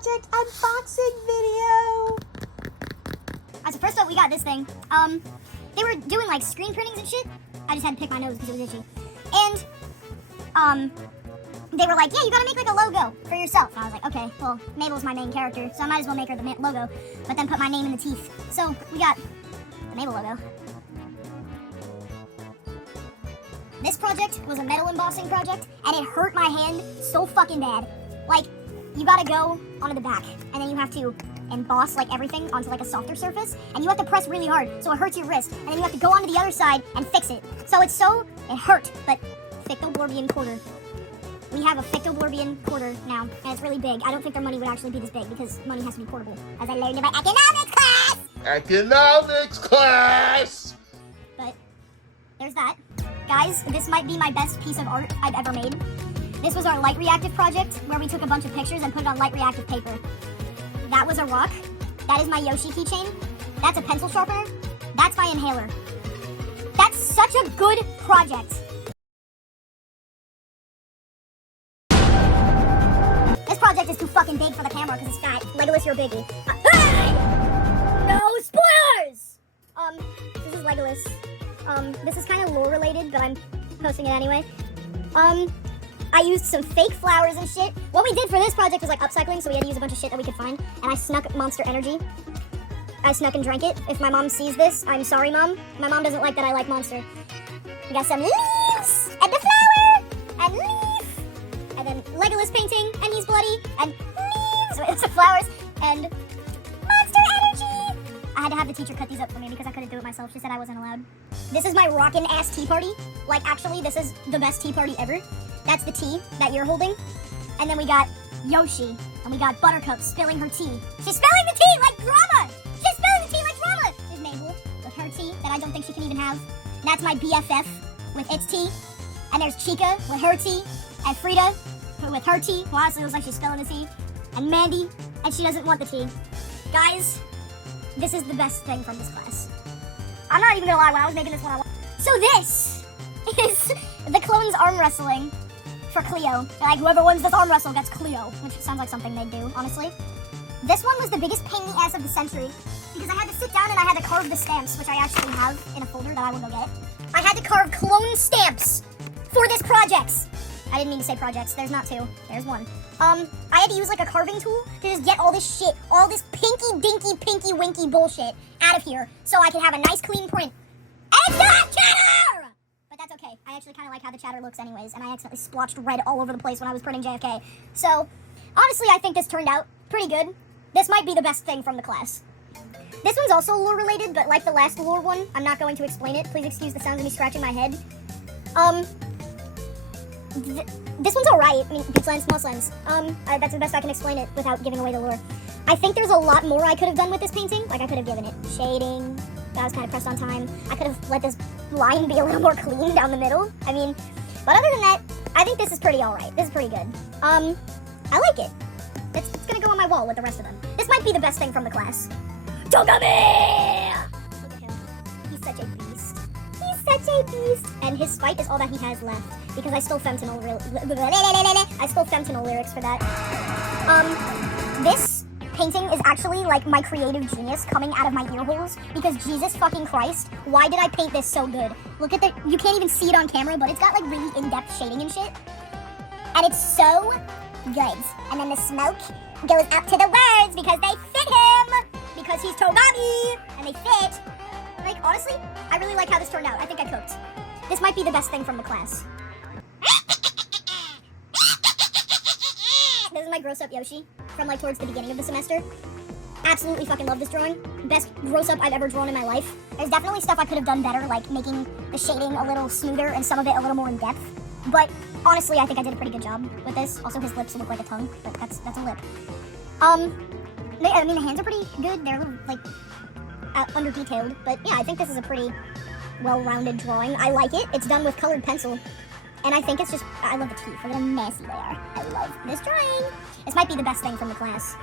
project unboxing video. So first up, we got this thing. They were doing like screen printings and shit. I just had to pick my nose because it was itchy. And, they were like, yeah, you gotta make like a logo for yourself. And I was like, okay, well, Mabel's my main character, so I might as well make her the logo, but then put my name in the teeth. So we got the Mabel logo. This project was a metal embossing project, and it hurt my hand so fucking bad. Like, you gotta go onto the back, and then you have to emboss like everything onto like a softer surface, and you have to press really hard, so it hurts your wrist, and then you have to go onto the other side and fix it. So it hurt, but Fictoblorbian quarter. We have a Fictoblorbian quarter now, and it's really big. I don't think their money would actually be this big, because money has to be portable, as I learned in my economics class! Economics class! But, there's that. Guys, this might be my best piece of art I've ever made. This was our light reactive project, where we took a bunch of pictures and put it on light reactive paper. That was a rock. That is my Yoshi keychain. That's a pencil sharpener. That's my inhaler. That's such a good project. This project is too fucking big for the camera because it's fat. Legolas, you're a biggie. Hey! No spoilers! This is Legolas. This is kind of lore related, but I'm posting it anyway. I used some fake flowers and shit. What we did for this project was like upcycling, so we had to use a bunch of shit that we could find. And I snuck Monster Energy. I snuck and drank it. If my mom sees this, I'm sorry, Mom. My mom doesn't like that I like Monster. We got some leaves, and the flower, and leaf, and then Legolas painting, and he's bloody, and leaves with some flowers, and Monster Energy. I had to have the teacher cut these up for me because I couldn't do it myself. She said I wasn't allowed. This is my rockin' ass tea party. Like, actually, this is the best tea party ever. That's the tea that you're holding. And then we got Yoshi. And we got Buttercup spilling her tea. She's spilling the tea like drama! She's spilling the tea like drama! There's Mabel with her tea that I don't think she can even have. That's my BFF with its tea. And there's Chica with her tea. And Frida with her tea, who honestly looks like she's spilling the tea. And Mandy, and she doesn't want the tea. Guys, this is the best thing from this class. I'm not even gonna lie, when I was making this one, So this is the clones arm wrestling for Cleo. They're like, whoever wins this arm wrestle gets Cleo, which sounds like something they'd do, honestly. This one was the biggest pain in the ass of the century because I had to sit down and I had to carve the stamps, which I actually have in a folder that I will go get. I had to carve clone stamps for this project. I didn't mean to say projects. There's not two. There's one. I had to use like a carving tool to just get all this shit, all this pinky dinky pinky winky bullshit out of here so I could have a nice clean print. And it's not chatter! But that's okay. I actually kind of like how the chatter looks anyways, and I accidentally splotched red all over the place when I was printing JFK. So, honestly, I think this turned out pretty good. This might be the best thing from the class. This one's also lore related, but like the last lore one, I'm not going to explain it. Please excuse the sound of me scratching my head. This one's alright. I mean, big lens, small lens. That's the best I can explain it without giving away the lore. I think there's a lot more I could have done with this painting. Like, I could have given it shading. That was kind of pressed on time. I could have let this line be a little more clean down the middle. I mean, but other than that, I think this is pretty alright. This is pretty good. I like it. It's gonna go on my wall with the rest of them. This might be the best thing from the class. Togami! Look at him. He's such a beast. He's such a beast. And his spite is all that he has left. Because I stole Femtinol lyrics for that. This painting is actually like my creative genius coming out of my ear holes because Jesus fucking Christ, why did I paint this so good? Look at you can't even see it on camera, but it's got like really in-depth shading and shit. And it's so good. And then the smoke goes up to the words because they fit him! Because he's Togami! And they fit. Like, honestly, I really like how this turned out. I think I cooked. This might be the best thing from the class. This is my gross up Yoshi from like towards the beginning of the semester. Absolutely fucking love this drawing. Best gross up I've ever drawn in my life. There's definitely stuff I could have done better, like making the shading a little smoother and some of it a little more in depth. But honestly, I think I did a pretty good job with this. Also, his lips look like a tongue, but that's a lip. I mean, the hands are pretty good. They're a little like under detailed, but yeah, I think this is a pretty well-rounded drawing. I like it. It's done with colored pencil. And I think it's just, I love the teeth. Look at how messy they are. I love this drawing. This might be the best thing from the class.